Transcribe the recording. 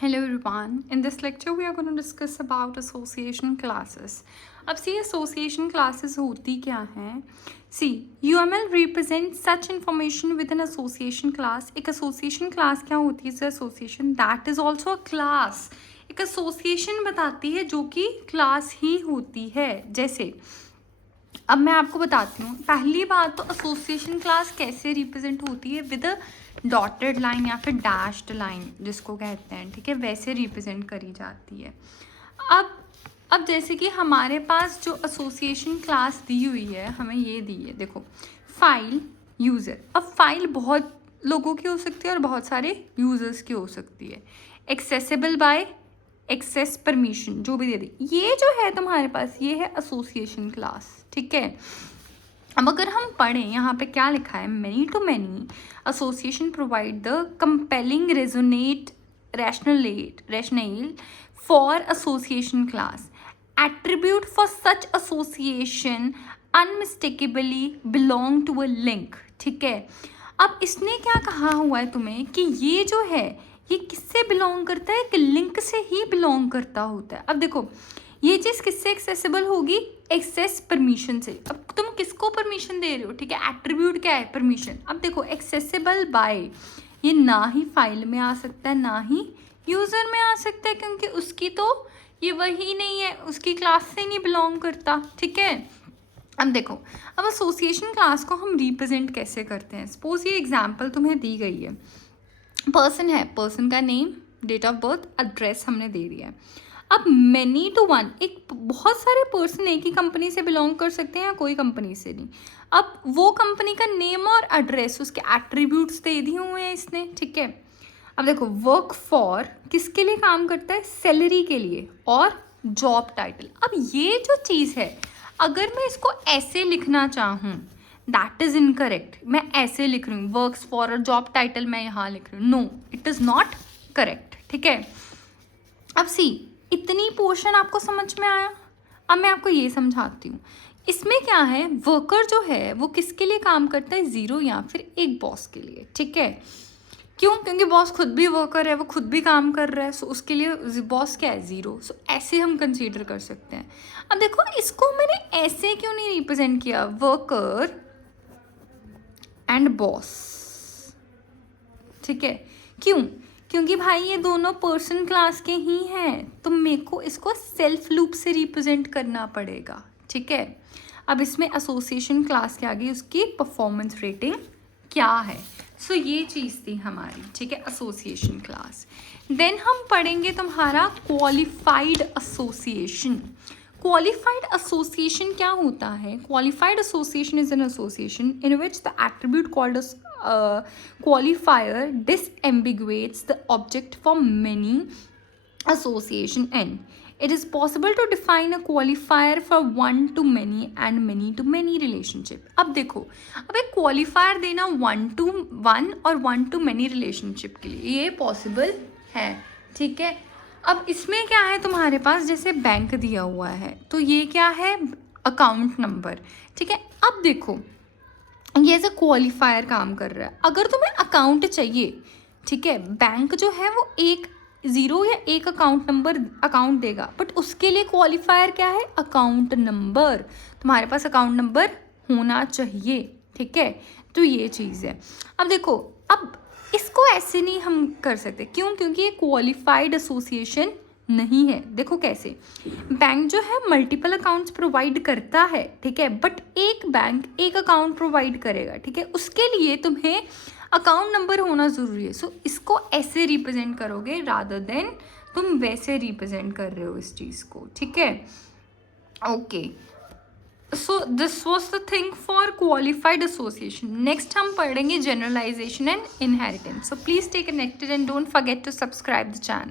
Hello everyone. In this lecture we are going to discuss about association classes. अब सी association classes होती क्या हैं? See, UML represents such information with an association class. एक association class क्या होती है? Association that is also a class. एक association बताती है जो कि class ही होती है. जैसे अब मैं आपको बताती हूँ. पहली बात तो एसोसिएशन क्लास कैसे रिप्रेजेंट होती है विद डॉटेड लाइन या फिर डैश्ड लाइन जिसको कहते हैं, ठीक है, वैसे रिप्रेजेंट करी जाती है. अब जैसे कि हमारे पास जो एसोसिएशन क्लास दी हुई है, हमें ये दी है, देखो, फाइल यूज़र. अब फाइल बहुत लोगों की हो सकती है और बहुत सारे यूज़र्स की हो सकती है. एक्सेसिबल बाय एक्सेस परमिशन जो भी दे दी, ये जो है तुम्हारे पास, ये है एसोसिएशन क्लास, ठीक है. अब अगर हम पढ़ें यहाँ पे क्या लिखा है, many to many association provide the compelling resonate rational for association class. Attribute for such association unmistakably belong to a link, ठीक है. अब इसने क्या कहा हुआ है तुम्हें कि ये जो है ये किससे बिलोंग करता है, कि लिंक से ही बिलोंग करता होता है. अब देखो ये चीज़ किससे एक्सेसिबल होगी, एक्सेस परमिशन से. अब तुम किसको परमिशन दे रहे हो, ठीक है, एट्रीब्यूट क्या है, परमिशन. अब देखो एक्सेसिबल बाय, ये ना ही फाइल में आ सकता है ना ही यूज़र में आ सकता है, क्योंकि उसकी तो ये वही नहीं है, उसकी क्लास से नहीं बिलोंग करता, ठीक है. अब देखो, अब एसोसिएशन क्लास को हम रिप्रेजेंट कैसे करते हैं. सपोज ये एग्जाम्पल तुम्हें दी गई है, पर्सन है, पर्सन का name, date of birth, address हमने दे दिया है. अब मैनी टू वन, एक बहुत सारे पर्सन एक ही कंपनी से बिलोंग कर सकते हैं या कोई कंपनी से नहीं. अब वो कंपनी का नेम और एड्रेस, उसके एट्रीब्यूट्स दे दिए हुए हैं इसने, ठीक है. अब देखो वर्क फॉर किसके लिए काम करता है, सैलरी के लिए, और जॉब टाइटल. अब ये जो चीज़ है, अगर मैं इसको ऐसे लिखना चाहूँ, दैट इज़ इनकरेक्ट. मैं ऐसे लिख रही हूँ, वर्क्स फॉर और जॉब टाइटल मैं यहाँ लिख रही हूँ, no, it is not correct, ठीक है. अब सी, इतनी पोर्शन आपको समझ में आया. अब मैं आपको ये समझाती हूँ. इसमें क्या है, वर्कर जो है वो किसके लिए काम करता है, ज़ीरो या फिर एक बॉस के लिए, ठीक है. क्यों, क्योंकि बॉस खुद भी वर्कर है, वो खुद भी काम कर रहा है, सो उसके लिए बॉस क्या है, ज़ीरो. सो ऐसे हम कंसीडर कर सकते हैं. अब देखो इसको मैंने ऐसे क्यों नहीं रिप्रेजेंट किया, वर्कर एंड बॉस, ठीक है. क्यों, क्योंकि भाई ये दोनों पर्सन क्लास के ही हैं, तो मेरे को इसको सेल्फ लूप से रिप्रेजेंट करना पड़ेगा, ठीक है. अब इसमें एसोसिएशन क्लास के आगे उसकी परफॉर्मेंस रेटिंग क्या है. सो ये चीज़ थी हमारी, ठीक है, एसोसिएशन क्लास. देन हम पढ़ेंगे तुम्हारा क्वालिफाइड एसोसिएशन. क्वालिफाइड एसोसिएशन क्या होता है, qualified association is an association in which the attribute called qualifier disambiguates the object for many association and it is possible to define a qualifier for one to many and many to many relationship. अब देखो, अब एक qualifier देना one to one और one to many relationship के लिए, ये possible है, ठीक है. अब इसमें क्या है तुम्हारे पास, जैसे बैंक दिया हुआ है, तो ये क्या है, अकाउंट नंबर, ठीक है. अब देखो ये एज अ क्वालिफायर काम कर रहा है. अगर तुम्हें अकाउंट चाहिए, ठीक है, बैंक जो है वो एक ज़ीरो या एक अकाउंट नंबर अकाउंट देगा, बट उसके लिए क्वालिफायर क्या है, अकाउंट नंबर. तुम्हारे पास अकाउंट नंबर होना चाहिए, ठीक है. तो ये चीज़ है. अब देखो, अब इसको ऐसे नहीं हम कर सकते, क्यों, क्योंकि ये क्वालिफाइड एसोसिएशन नहीं है. देखो कैसे, बैंक जो है मल्टीपल अकाउंट्स प्रोवाइड करता है, ठीक है, बट एक बैंक एक अकाउंट प्रोवाइड करेगा, ठीक है. उसके लिए तुम्हें अकाउंट नंबर होना ज़रूरी है. सो इसको ऐसे रिप्रेजेंट करोगे रादर देन तुम वैसे रिप्रेजेंट कर रहे हो इस चीज़ को, ठीक है. Okay, so this was the thing for qualified association. Next हम पढ़ेंगे generalisation and inheritance. So please stay connected and don't forget to subscribe the channel.